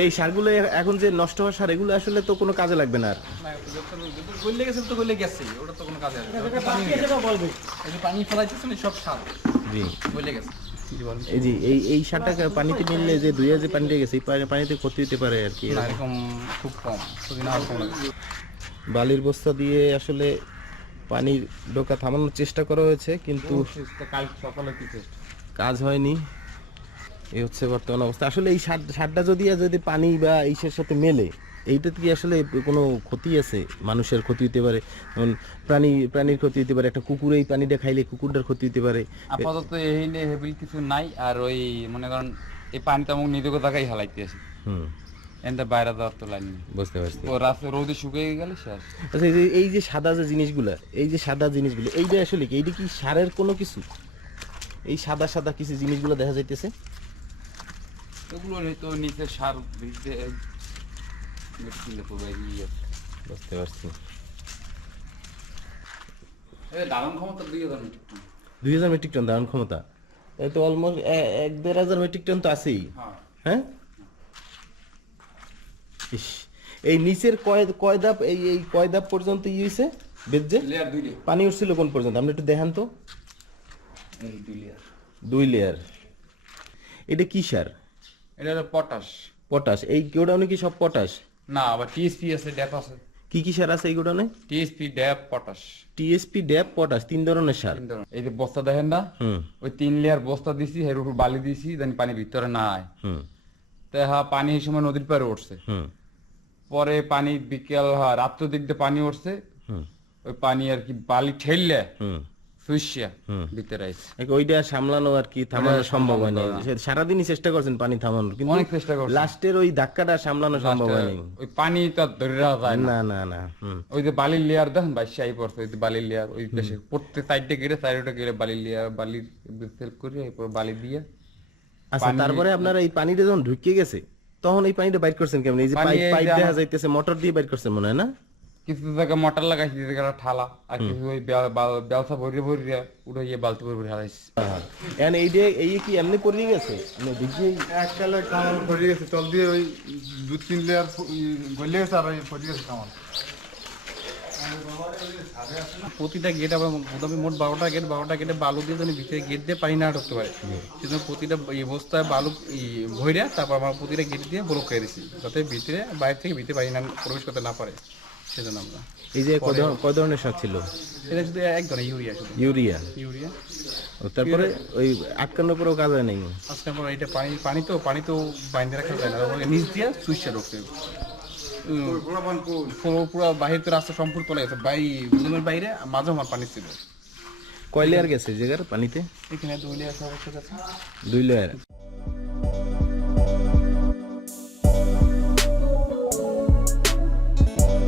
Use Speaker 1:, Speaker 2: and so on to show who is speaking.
Speaker 1: এই সারগুলো এখন যে নষ্ট হওয়া সার এগুলো আসলে তো কোনো কাজে লাগবে না আর।
Speaker 2: গলে গেছে তো গলে গেছে ওটা তো কোনো কাজে আসবে পানি এই যে পানি ফেলাইতেছে না সব সার
Speaker 1: জি।
Speaker 2: গলে গেছে।
Speaker 1: এই যে এই এই সারটা পানিতে মিললে যে দুইয়া যে পানিটা গেছে পানি- পানিতে ক্ষতি হতে পারে আর কি।
Speaker 2: এরকম খুব কম
Speaker 1: বালির বস্তা দিয়ে আসলে পানির ঢোকা থামানোর চেষ্টা করা হয়েছে কিন্তু কাজ হয়নি। এই হচ্ছে বর্তমান অবস্থা। আসলে এই সার সারটা যদি যদি পানি বা এইসের সাথে মেলে এইটাতে কি আসলে কোনো ক্ষতি আছে? মানুষের ক্ষতি হতে পারে। যেমন প্রাণী প্রাণীর ক্ষতি হতে পারে। একটা কুকুর এই পানিটা খাইলে কুকুরটার ক্ষতি হতে পারে।
Speaker 3: আপাতত এই নিয়ে হেবিল কিছু নাই আর ওই মনে করেন এই পানিতে আমাকে নিজেকে তাকাই হালাইতে আছে।
Speaker 1: হুম।
Speaker 3: এনতে বাইরে দেওয়ার তো লাইন
Speaker 1: বুঝতে পারছি।
Speaker 3: ও রাস্তা রোদে শুকিয়ে গেলে শেষ।
Speaker 1: আচ্ছা এই যে সাদা যে জিনিসগুলা এই যে সাদা জিনিসগুলো এইটা আসলে কি? এইটা কি সারের কোনো কিছু? এই সাদা সাদা কিছু জিনিসগুলো দেখা যাইতেছে?
Speaker 3: এগুলো হয়তো নিচে সার ভিজতে মেডিসিন পড়বে ইয়ে
Speaker 1: বুঝতে পারছি।
Speaker 3: দারুণ ক্ষমতা দুই হাজার মিটার টন।
Speaker 1: দুই হাজার মেট্রিক টন ধারণ ক্ষমতা। এই তো অলমোস্ট এক দেড় হাজার মেট্রিক টন তো আছেই।
Speaker 3: হ্যাঁ।
Speaker 1: হ্যাঁ? এই নিচের কয় কয় ধাপ এই এই কয় ধাপ পর্যন্ত ই হয়েছে পানি উঠছিল কোন পর্যন্ত? আপনি একটু দেখান তো।
Speaker 3: দুই লেয়ার।
Speaker 1: দুই লেয়ার। এটা কি সার?
Speaker 3: এটা হলো পটাশ।
Speaker 1: পটাশ। এই গোডাউনে কি সব পটাশ?
Speaker 3: না আবার টিএসপি আছে ড্যাপ আছে।
Speaker 1: কি কি সার আছে এই গোডাউনে?
Speaker 3: TSP DAP potash.
Speaker 1: TSP DAP potash তিন ধরনের সার।
Speaker 3: এই যে বস্তা দেখেন না?
Speaker 1: হুম।
Speaker 3: ওই তিন লেয়ার বস্তা দিছি এর উপর বালি দিছি দেন পানি ভিতরে না আয়
Speaker 1: হুম।
Speaker 3: হ্যাঁ পানি এই সময় নদীর পাড়ে উঠছে। পরে পানি বিকেল হ্যাঁ রাত্র দিক দিয়ে পানি উঠছে। ওই পানি আর কি বালি ঠেললে
Speaker 1: হুম।
Speaker 3: শুইয়া
Speaker 1: হুম।
Speaker 3: ভিতরে আইছে
Speaker 1: ওইটা সামলানো আর কি থামানো সম্ভব হয়নি সারাদিনই চেষ্টা করছেন পানি থামানোর কিন্তু
Speaker 3: অনেক চেষ্টা করছি।
Speaker 1: লাস্টের ওই ধাক্কাটা সামলানো সম্ভব হয়নি।
Speaker 3: ওই পানি তো ধরে রাখা যায় না
Speaker 1: না না
Speaker 3: ওই যে বালির লেয়ার দেখেন বাইশে আই পড়ছে ওই যে বালির লেয়ার। ওই দেশে প্রত্যেক সাইডে গেড়ে সাইডে গেড়ে বালির লেয়ার বালির সেল করে এরপর বালি দিয়ে
Speaker 1: আচ্ছা তারপরে আপনারা এই পানিটা যখন ঢুকিয়ে গেছে তখন এই পানিটা বাইর করছেন কেমন? এই যে
Speaker 3: পানি
Speaker 1: পাইপ পাইপ দেখা যাইতেছে মোটর দিয়ে বাইর করছেন মনে হয় না?
Speaker 3: কিছু জায়গায় মোটর লাগাইছি কিছু জায়গায় ঠালা আর কিছু ওই ব্যবসা ভরিয়ে ভরিয়ে উঠে গিয়ে বালতি ভরে ভরে হারাইছি।
Speaker 1: এখন এই যে এই কি এমনি পড়ে গেছে? মানে দেখিয়ে
Speaker 4: এককালে কামাল পড়ে গেছে তল দিয়ে ওই দু তিন লেয়ার গলে গেছে আর ওই পড়ে গেছে কামাল
Speaker 2: প্রতিটা গেট আবার মোট বারোটা গেট বারোটা গেটে বালু দিয়ে যেন ভিতরে গেট দিয়ে পানি না ঢুকতে পারে সেজন্য প্রতিটা অবস্থায় বালু ভইরা তারপর আমরা প্রতিটা গেট দিয়ে ব্লক করে দিছি যাতে ভিতরে বাইরে থেকে ভিতরে পানি না প্রবেশ করতে না পারে সেজন্য আমরা
Speaker 1: এই যে কয় ধরনের- সার ছিল?
Speaker 2: এটা শুধু এক ধরনের ইউরিয়া শুধু।
Speaker 1: ইউরিয়া?
Speaker 2: ইউরিয়া।
Speaker 1: তারপরে ওই আটকানোর পরেও কাজ হয় নাই
Speaker 2: আজকে আমরা এটা পানি পানি তো পানি তো বাইন্দে রাখা যায় না নিচ দিয়ে সুইচটা ঢুকছে পুরো পুরো বাহির তো রাস্তা সম্পূর্ণ চলে গেছে। বাই রুমের বাইরে মাঝে আমার পানি ছিল।
Speaker 1: কয় লেয়ার গেছে জায়গার পানিতে?
Speaker 2: এখানে দুই লিয়ার সব আছে।
Speaker 1: দুই লেয়ার।